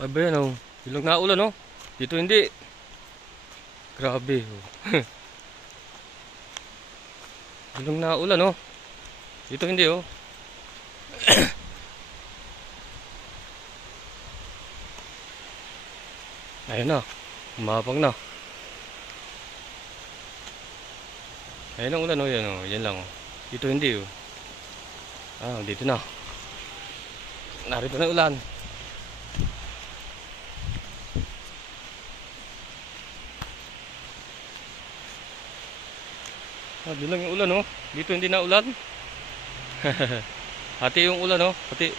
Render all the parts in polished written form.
Ay ba yan oh. Bilang naulan oh. Dito hindi. Grabe oh. Bilang naulan oh. Dito hindi oh. Ayun na. Umapang na. Ayun ang ulan oh. Yan oh. Yan lang oh. Dito hindi oh. Ah, dito na. Narito na ulan. Ah, doon lang yung ulan oh. Dito hindi na ulan. Hati yung ulan oh. Hati.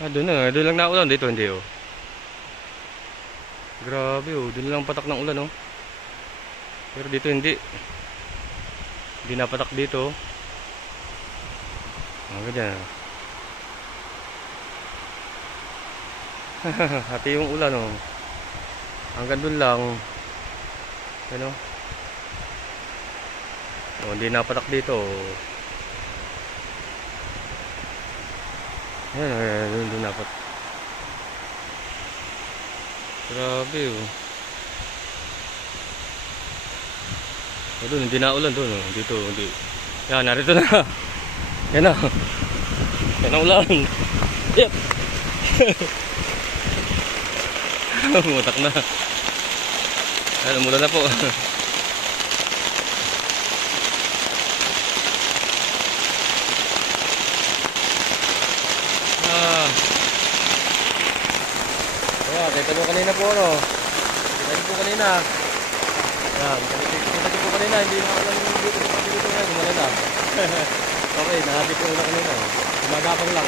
Ah, doon lang na ulan. Dito hindi oh. Grabe oh. Doon lang patak ng ulan oh. Pero dito hindi. Hindi napatak dito. Ang ganyan. Hati yung ulan oh. Hanggang doon lang. Ano? Oh, hindi napatak dito. Ayan, doon napat. Grabe oh. Oh, doon hindi na ulan doon oh. Dito hindi. Yan, narito na. Yan na. Yan ang ulan. Yep. Mutak na. Ayan, umulan na po. Ayan, kita nyo kanina po ano. Kita nyo po kanina. Ayan, kita nyo po kanina. Hindi na ulan dito. Dito na, gumala na. Okay, nahabit ko na kanina. Gumagapang lang.